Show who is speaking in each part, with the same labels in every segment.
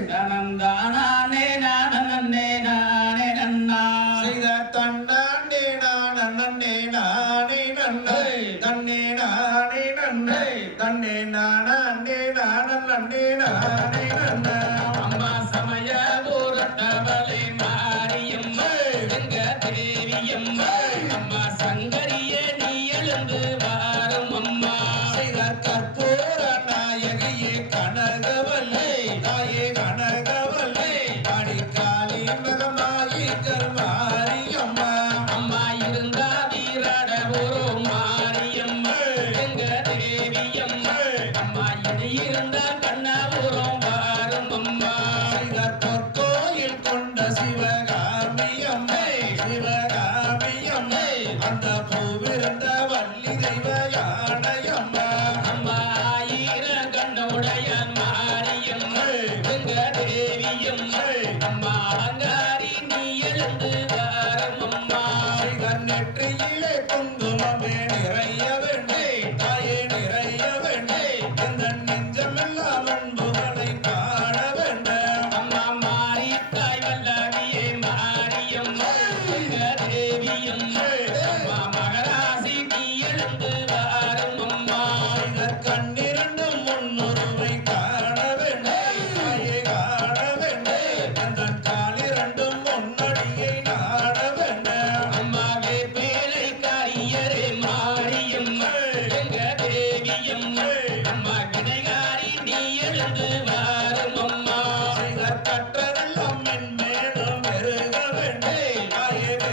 Speaker 1: நனந்தானே நானே நானே நன்னா.
Speaker 2: சித தண்டாண்டே நானே நானே நன்னை. தன்னே நானே நன்னை. தன்னே நானே நானே
Speaker 1: அம்மா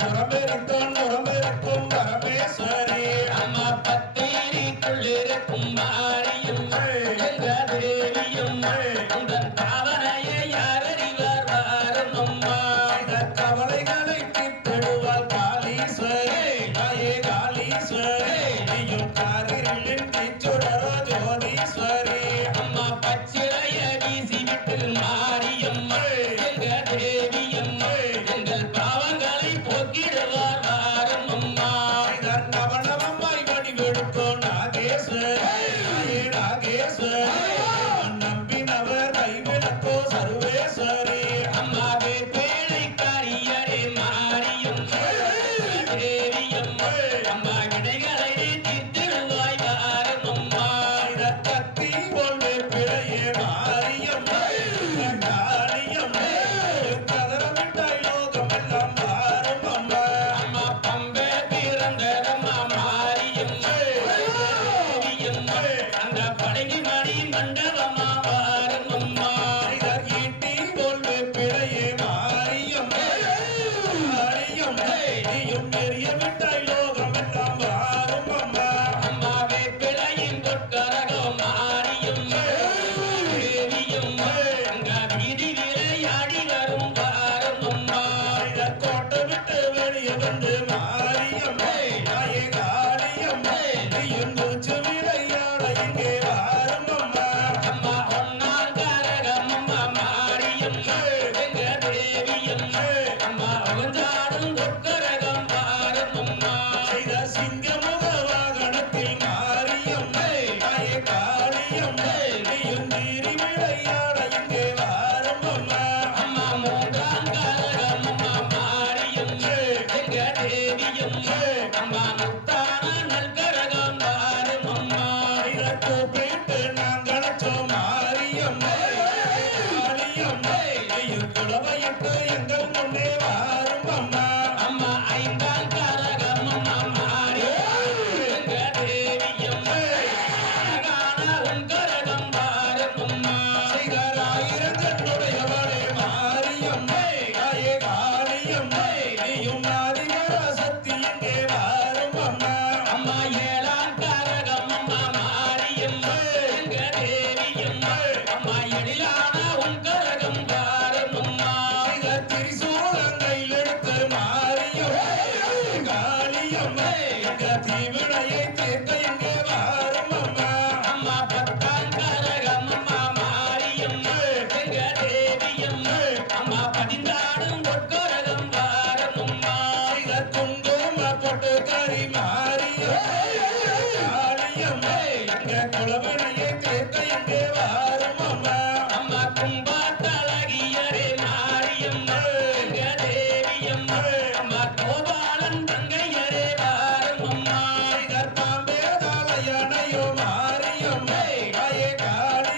Speaker 2: பரம்பிருக்கும் உடம்பிருக்கும் பரமேஸ்வரி
Speaker 1: அம்மா
Speaker 3: பத்திரி தேவியும் உங்கள் cabeça.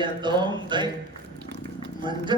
Speaker 3: చేద్దాం.
Speaker 4: మంచి